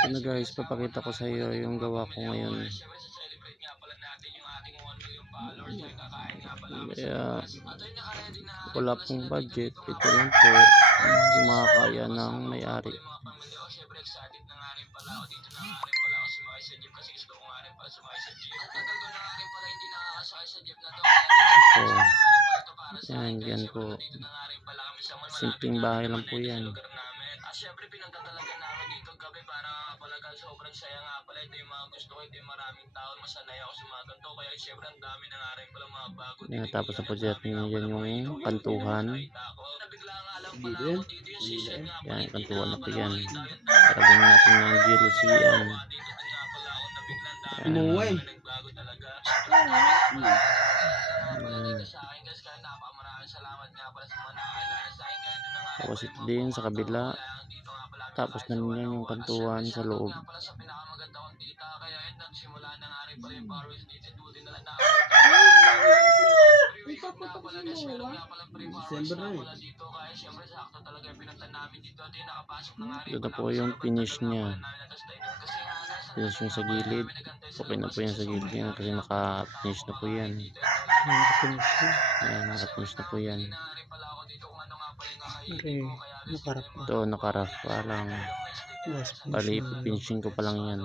Ito na guys, papakita ko sa iyo yung gawa ko ngayon. Kaya wala pong budget, ito lang po yung makakaya ng may-ari. Ito, yan po. Simpleng bahay lang po yan. Siyempre pinagtatalaga namin dito gabi para palaga sobrang saya nga pala. Ito yung mga gusto ko, ito yung maraming taon masanay ako sa mga ganito, kaya siyempre ang dami na nga rin pala mga bago dito. Tapos na po dyan yung kantuhan. Yan, kantuhan na po yan. Para ganun natin ng GLC yan. Inuwi. Tapos ito din sa kabila. Tapos na yan yung kantuhan sa loob. December na eh. Ito na po yung finish niya. Finish yung sa gilid. Okay na po yan sa gilid niya kasi naka-finish na po yan. Ayan, naka-finish na po yan. Okay, nakarap pa. Ito, nakaraf pa lang. Bali, finishing ko pa lang yan.